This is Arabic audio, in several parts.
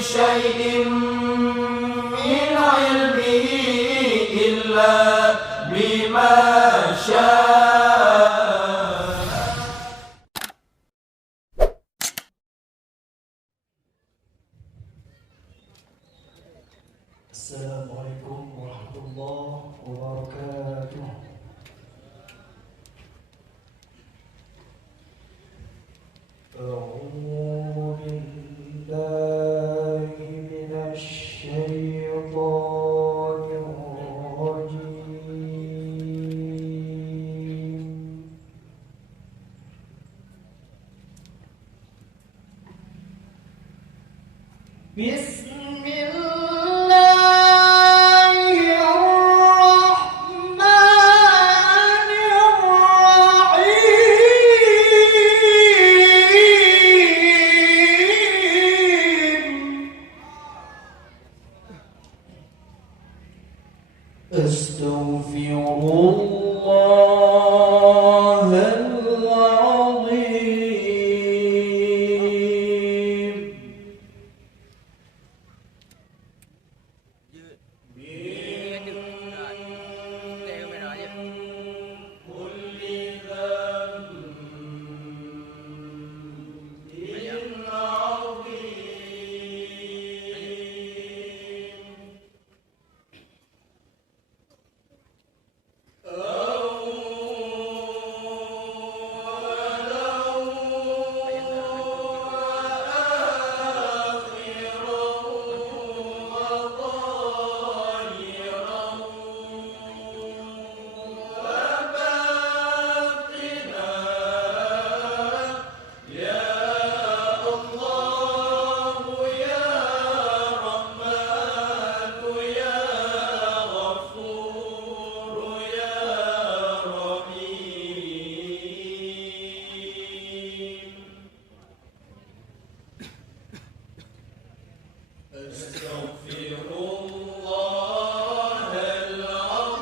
شيء من علمه إلا بما شاء. السلام عليكم ورحمة الله وبركاته. أعوذ بالله من الشيطان الرجيم. بسم أستغفر الله العظيم.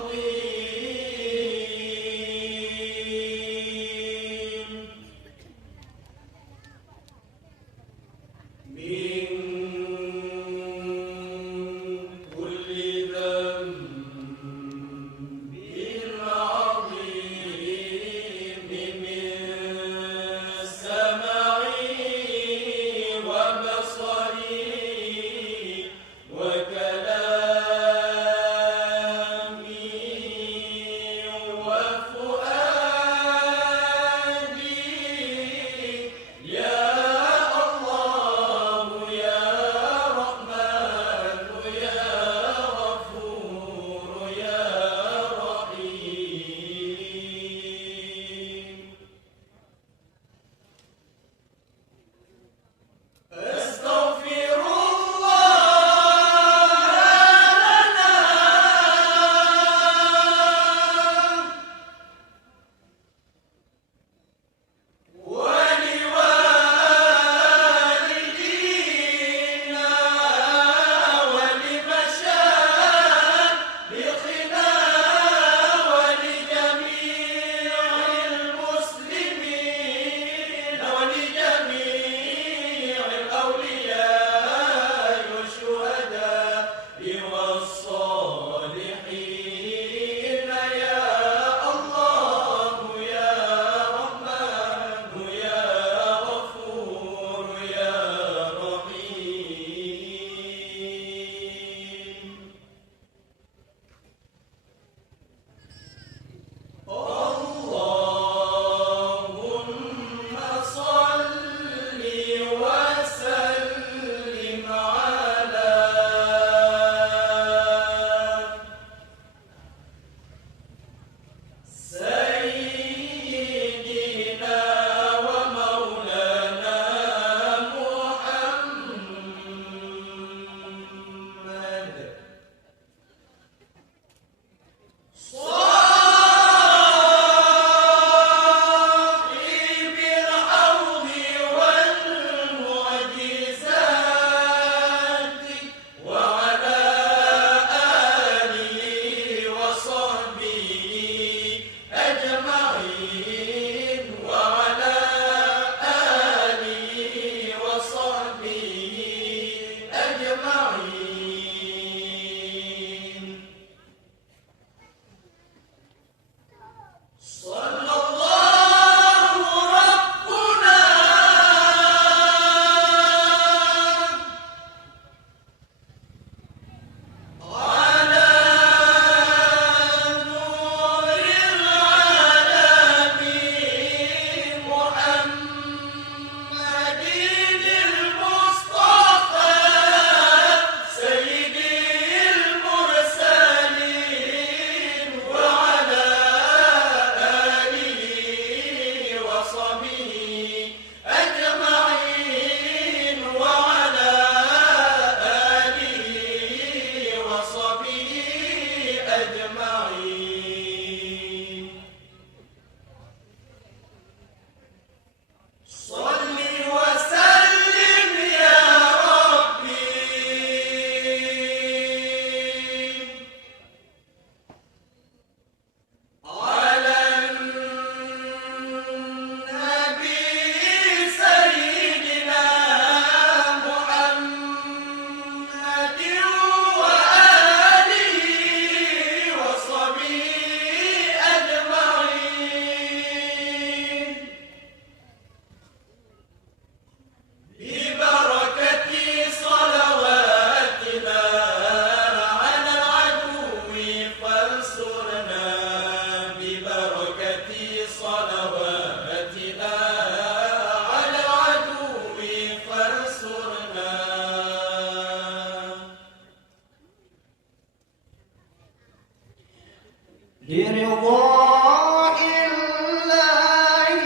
برضاء الله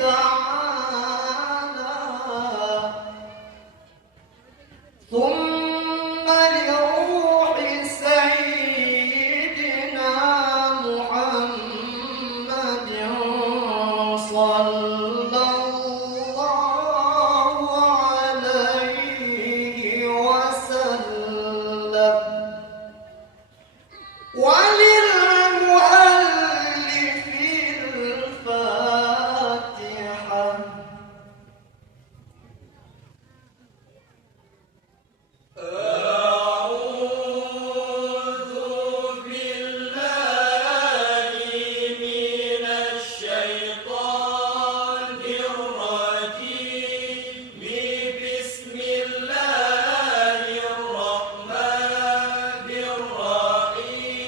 تعالى ثم لروح سيدنا محمد صلى الله عليه وسلم وللمؤلف الفاتحة. أعوذ بالله من الشيطان الرجيم بسم الله الرحمن الرحيم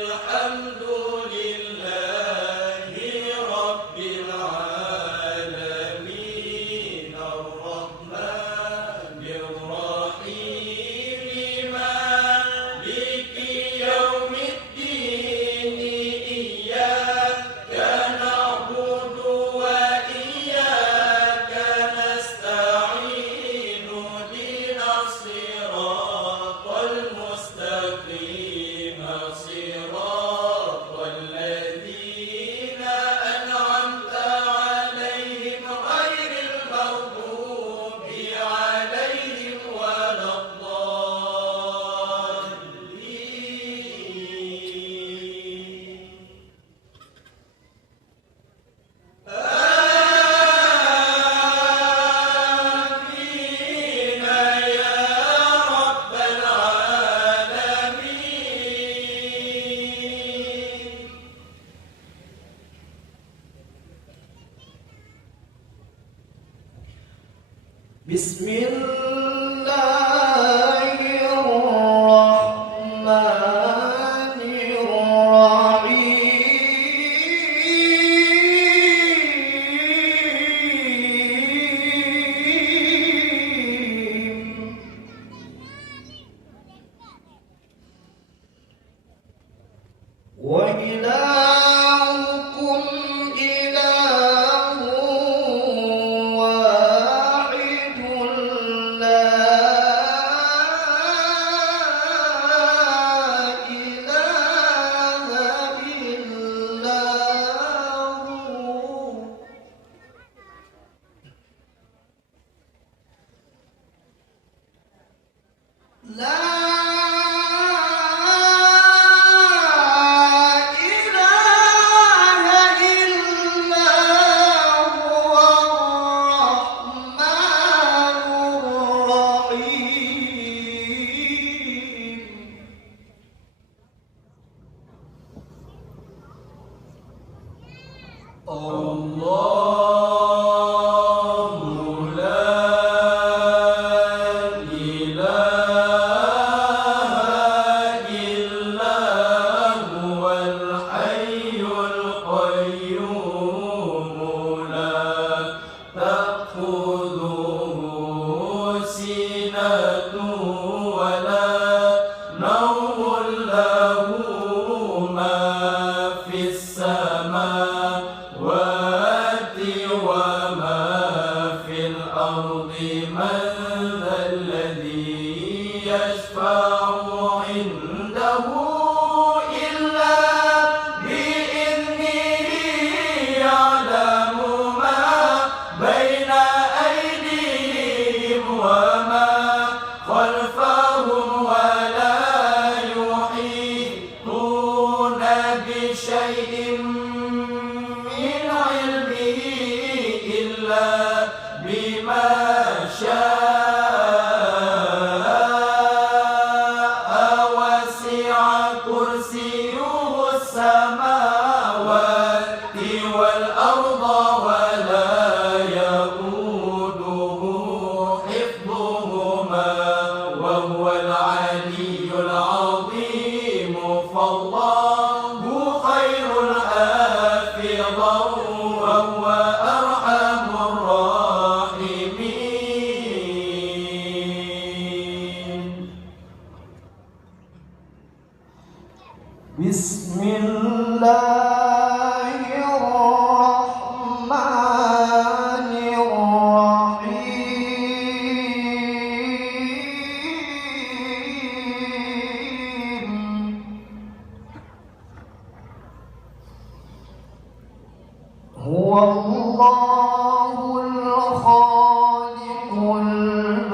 الحمد لله رب العالمين الرحمن الرحيم مالك يوم الدين إياك نعبد وإياك نستعين اهدنا الصراط المستقيم صراط الذين أنعمت عليهم غير المغضوب عليهم ولا الضالين. آمين يا رب العالمين. بسم الله الرحمن الرحيم. وإلهكم إله واحد لا إله إلا هو. لا إله إلا هو الرحمن الرحيم. الله لا إله إلا هو الحي القيوم لا تأخذه سنة ولا نوم له ما في السماوات وما في الأرض من ذا الذي يشفع عنده إلا بإذنه يعلم ما بين أيديهم وما خلفهم ولا يحيطون بشيء من علمه إلا بما شاء وسع كرسيه السماوات والأرض ولا يؤوده حفظهما وهو العلي العظيم. فالله خير حافظا وهو أرحم الراحمين. بسم الله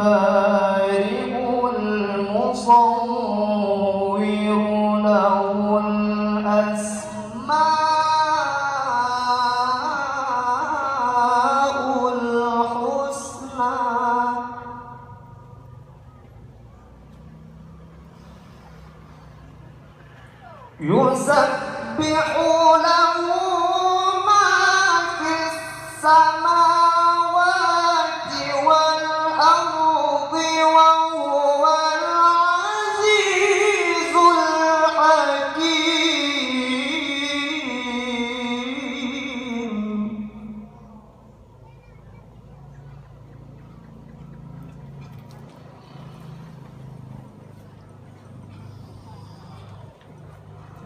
البارئ المصور له الأسماء الحسنى يسبح له ما في السماوات والأرض وهو العزيز الحكيم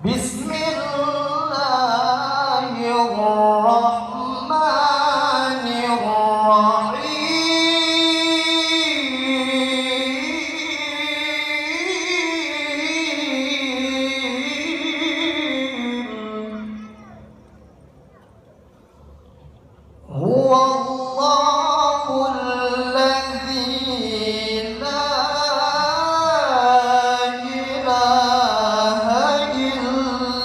بسم الله الرحمن الرحيم هو الله الذي لا إله إلا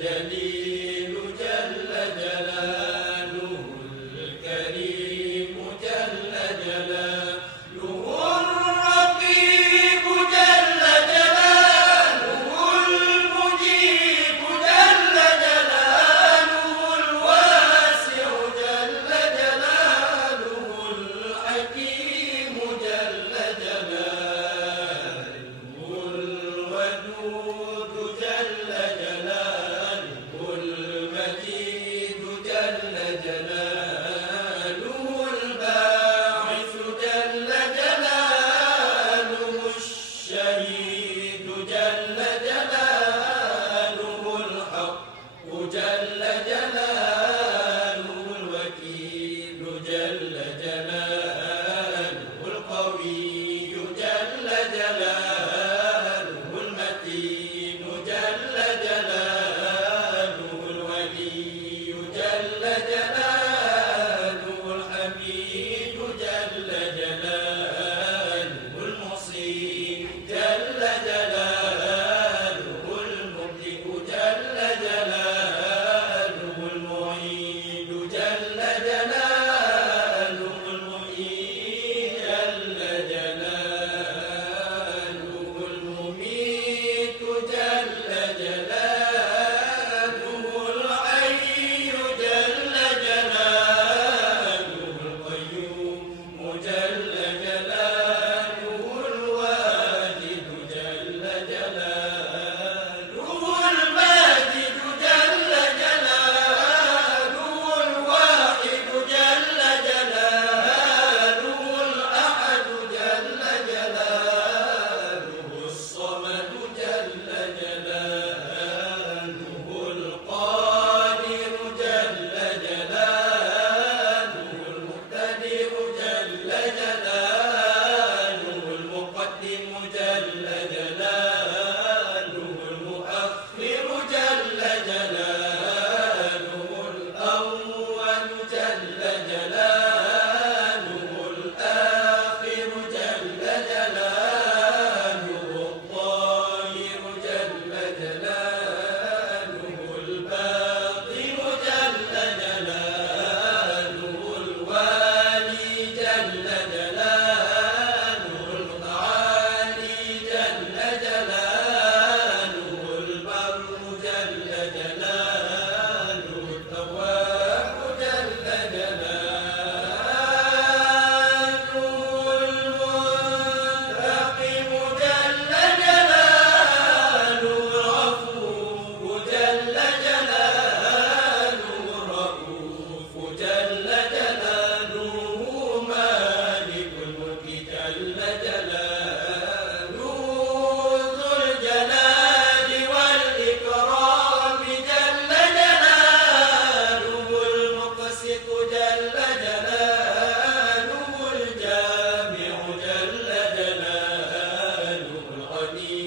الجليل جل جلاله الكريم جل جلاله الرقيب جل جلاله المجيب جل جلاله الواسع جل جلاله الحكيم جل جلاله الودود جل جلاله المجيد جل جلاله الباعث جل جلاله الشهيد جل جلاله الحق جل جلاله الوكيل جل جلاله القوي جل جلاله المتين جل جلاله الولي جل جلاله الحميد جل جلاله المصير جل جلاله المبدئ جل جلاله المعيد جل جلاله المحيي جل جلاله المميت جل جلاله الحي جل جلاله القيوم جل جلاله الواجد جل جلاله الماجد جل جلاله الواحد جل جلاله الأحد جل جلاله الصمد جل جلاله القادر جل جلاله المقتدر جل جلاله المقدم جل جلاله المؤخر جل جلاله الأول جل جلاله الآخر جل جلاله الظاهر جل جلاله الباطن جل جلاله الوالي جل جلاله المتعالي جل جلاله البر جل جلاله التواب جل جلاله المنتقم جل جلاله العفو جل جلاله الرؤوف جل جلاله مالك الملك جل جلاله ذو الجلال والإكرام جل جلاله المقسط جل جلاله الجامع جل جلاله الغني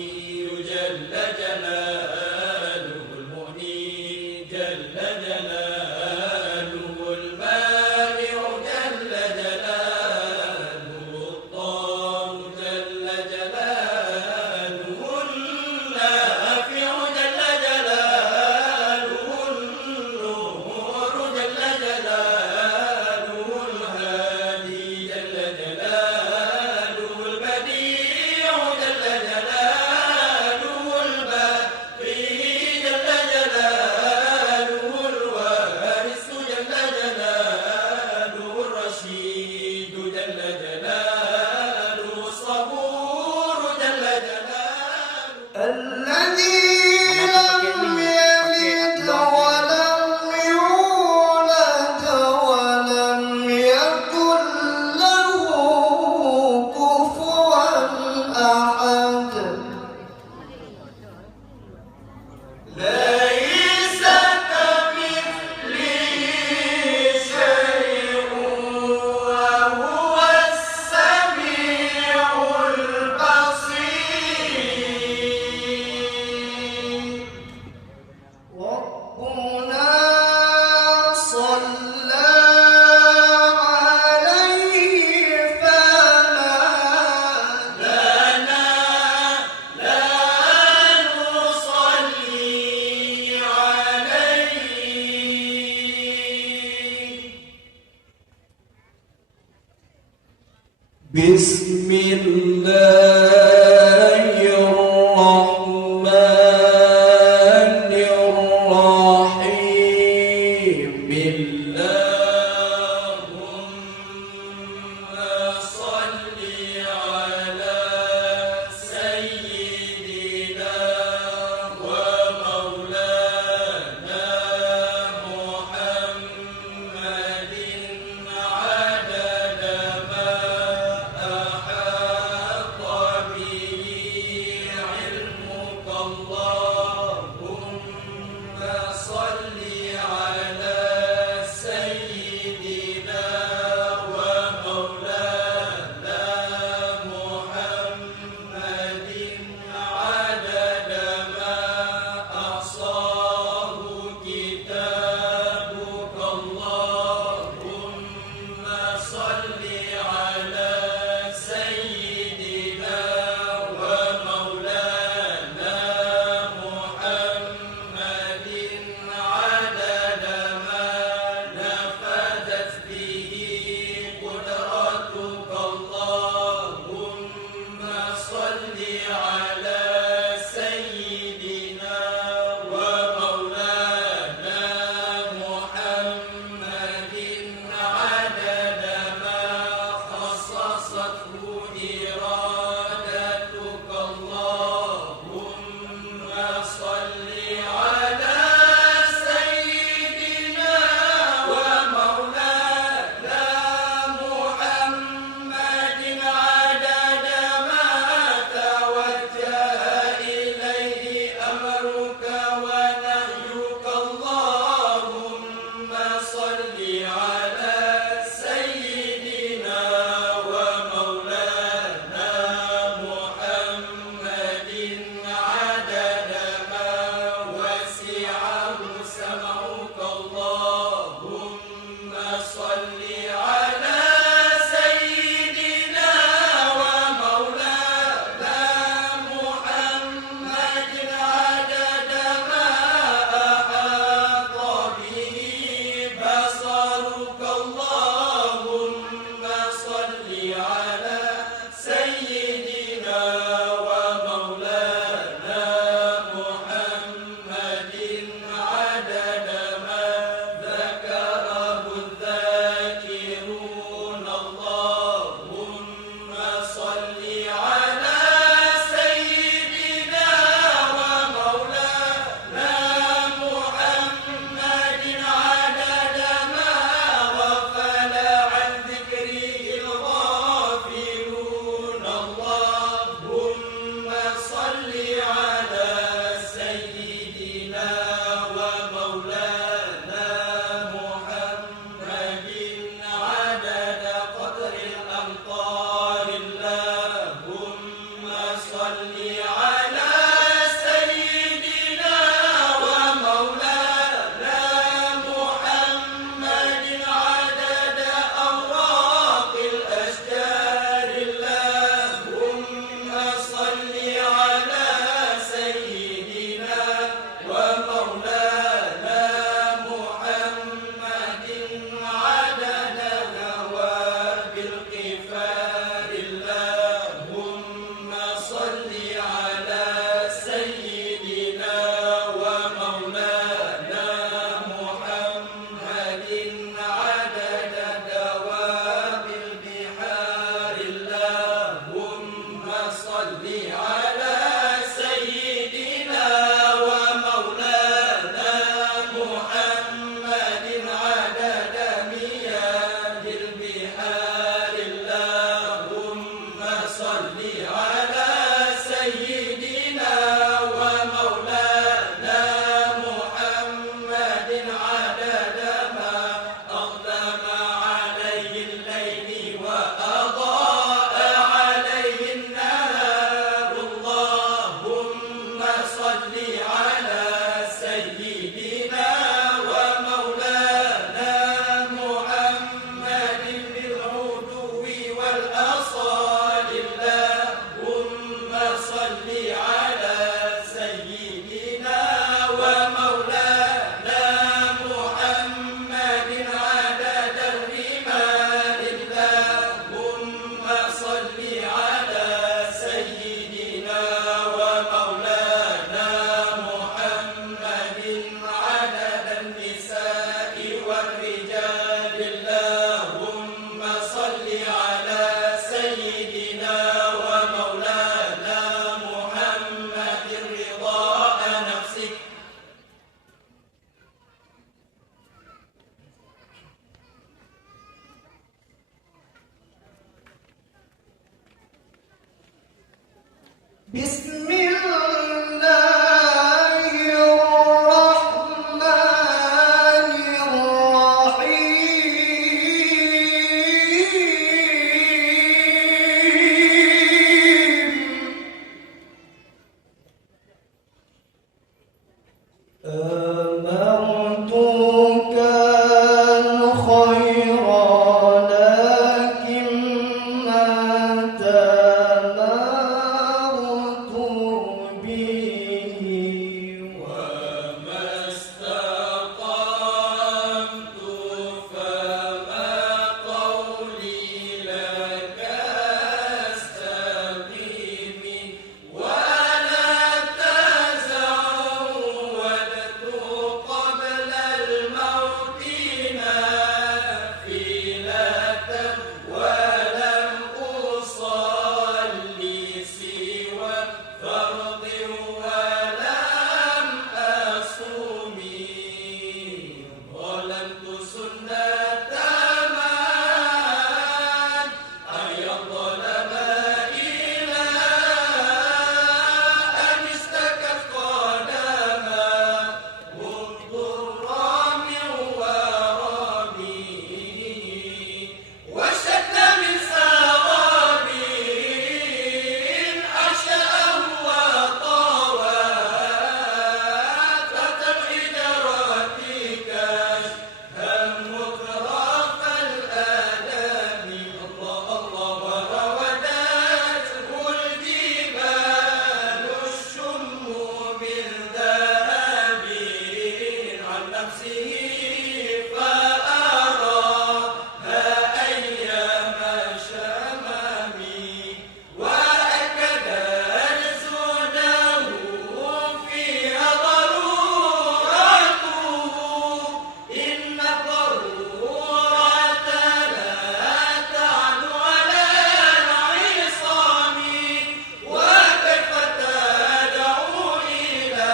جل جلاله المغني جل جلاله المانع جل جلاله الضار جل جلاله النافع جل جلاله النور جل جلاله الهادي جل جلاله البديع جل جلاله الباقي جل جلاله الوارث جل جلاله الرشيد جل جلاله الصبور جل جلاله الذي لم يلد ولم يولد ولم يكن له كفوا أحد ليس كمثله شيء وهو السميع البصير بسم الله الرحمن الرحيم اللهم صل على سيدنا ومولانا محمد عدد ما أحاط به علمك. اللهم صل على سيدنا ومولانا محمد عدد ما أحصاه كتابك. اللهم صل على سيدنا ومولانا محمد عدد ما نفذت به قدرتك. اللهم صل على سيدنا ومولانا محمد عدد ما خصصته إرادتك. اللهم صل على سيدنا ومولانا محمد عدد ما توجه إليه أمرك ونهيك. اللهم صل على سيدنا ومولانا محمد عدد ما وسعه سمعك. اللهم صل على سيدنا ومولانا محمد عدد ما أحاط به بصرك. اللهم صل على سيدنا ومولانا محمد عدد ما ذكره الذاكرون. اللهم صل على سيدنا ومولانا محمد عدد ما غفل عن ذكره الغافلون. اللهم صل على سيدنا ومولانا محمد عدد قدر الأمطار. اللهم صل على سيدنا ومولانا محمد عدد أوراق الأشجار. اللهم صل على سيدنا ومولانا محمد عدد نواب القفار. اللهم صل على سيدنا ومولانا محمد عدد دواب البحار. اللهم صل على سيدنا ومولانا محمد عدد مياه البحار. اللهم صل على سيدنا ومولانا محمد عدد ما أظلم عليه الليل وأضاء عليه النهار. اللهم صل على سيدنا ومولانا محمد بالغدو والآصال. اللهم صل على سيدنا ومولانا محمد عدد الرمال. اللهم صل بسم الله الرحمن الرحيم آمنت كان خيرا لكن ما تمرت به وما استقمت فما قولي لك استقيم ولا تزودت قبل الموت نافلة ولم أصلي سوى فرض ولم أصوم ظلمت سنة من أي ظلم إلى أن اشتكت قدما مضطرا من ورمي واشتد من سراب أشأه وطوى تحت الحجرات كشفا مترف الآلام الله الله وراودته الجبال الشم من ذهب عن نفسه فأراها أيام شمامي وأكد الزناه فيها ضرورته إن الضرورة لا تعد على العصام وكيف تدعو إلى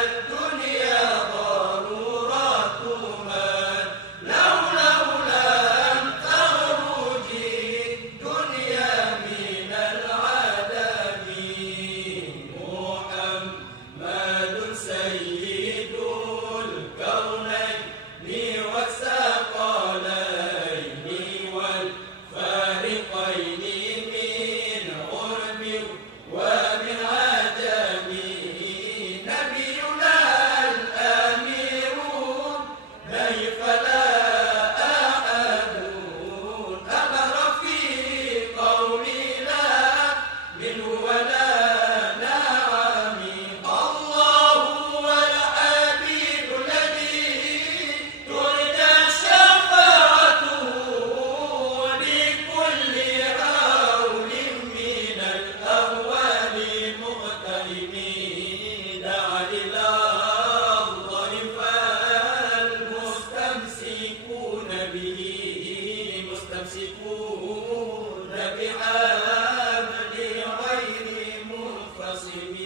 الدنيا ضرورة من لولاه لم تخرج الدنيا من العدم محمد سيد الكونين والثقلين والفارقين من غرب ومن عجم نبينا الأمير كيف لا أحد أبر في قولنا منه ولا نعم الله هو الحبيب الذي ترجى شفاعته لكل هول من الأهوال مغترمين إلى الله فالمستمسكون به مستمسكون بحبل غير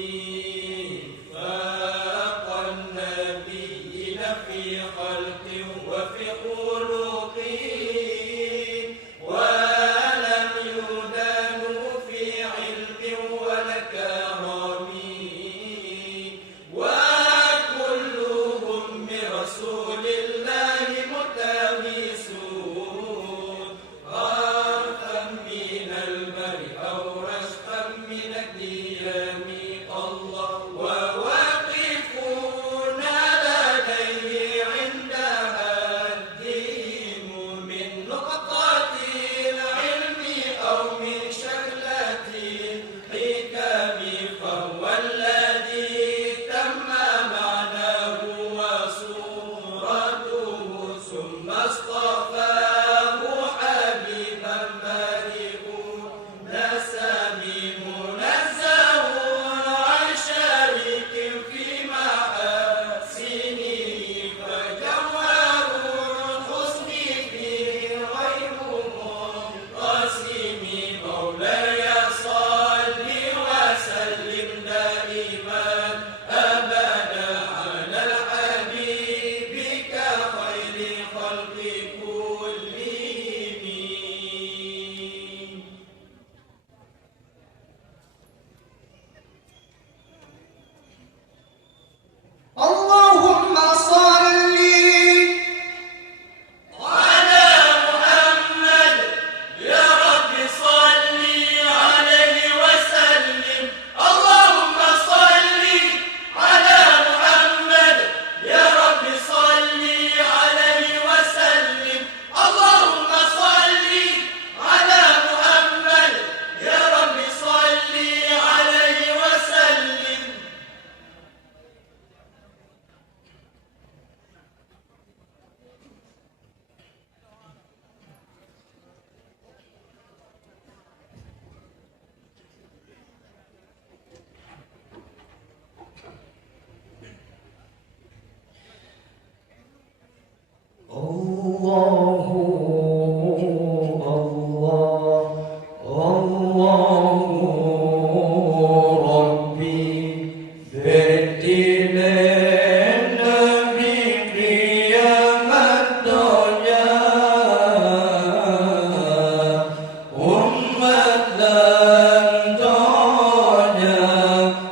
منفصمين فاق النبيين في خلق وفي خلق ولم يدانوا في علم ولا كرم وكلهم من رسول الله ملتمسون غرفا من المرء أو رشقا من الديام الله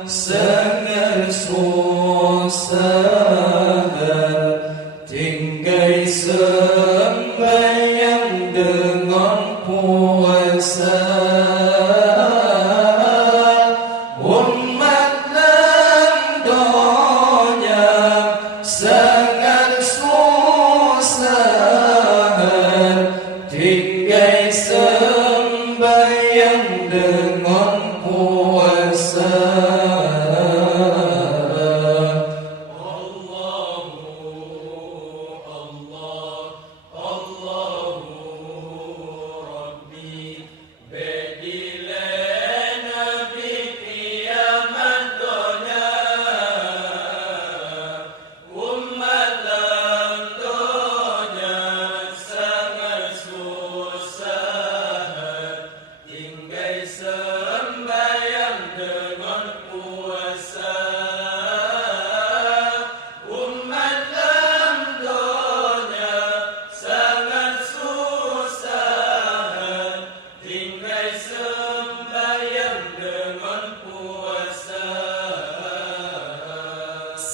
sangat susah tinggal sembahyang dengan puasa. Umat landonya sangat susah tinggal sembahyang dengan puasa.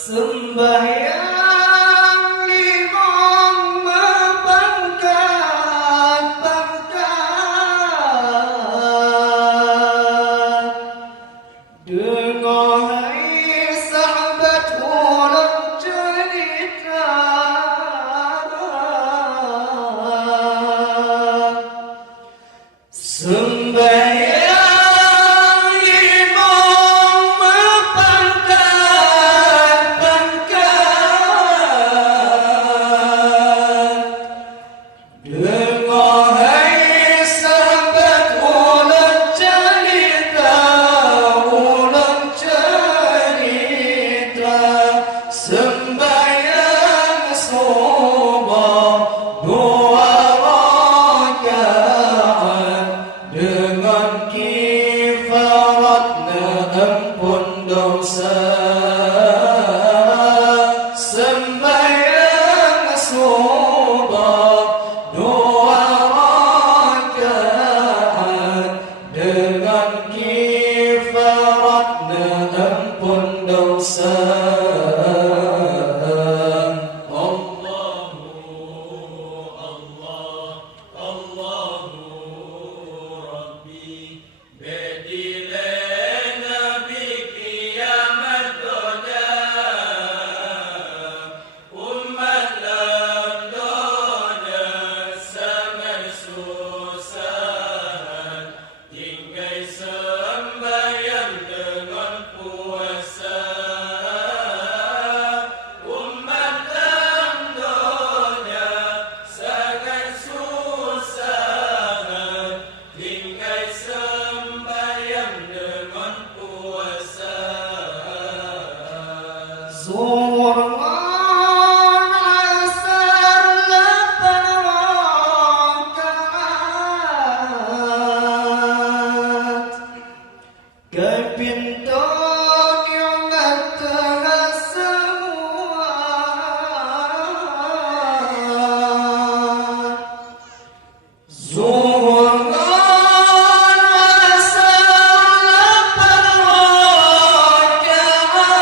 Sembahyang imam membangkang-bangkang, dengar hai sahabat ulang cerita. Sembahyang sembahyang subuh 2 rakaat dengan kifaratnya ampun dosa. Sembahyang subuh 2 rakaat dengan kifaratnya ampun dosa. Zuhur asar 8 rakaat, kepintu nikmat tengah semua. Zuhur asar 8 rakaat,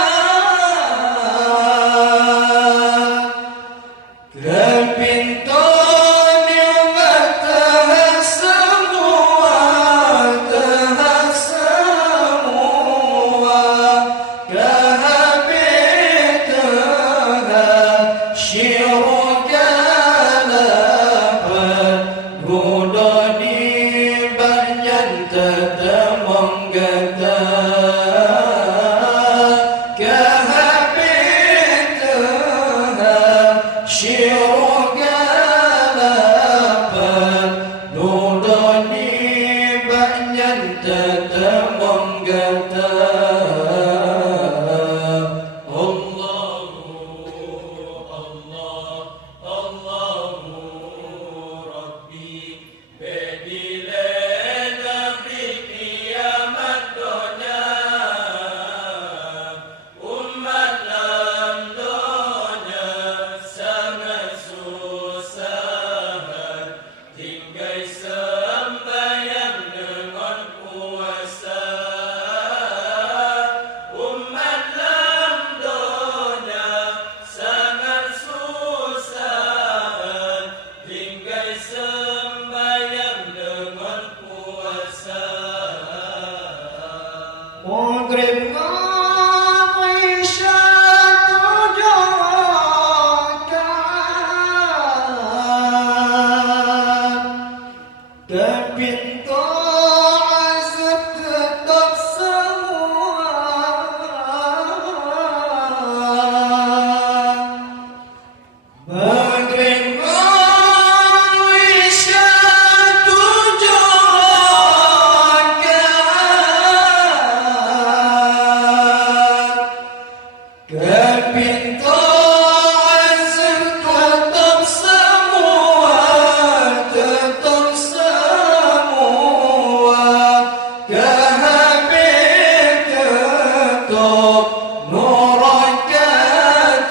tujuh Nuraka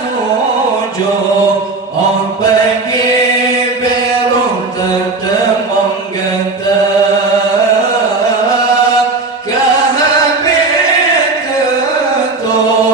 tujuh Oh pergi belum tertemong getar Kehabis tentu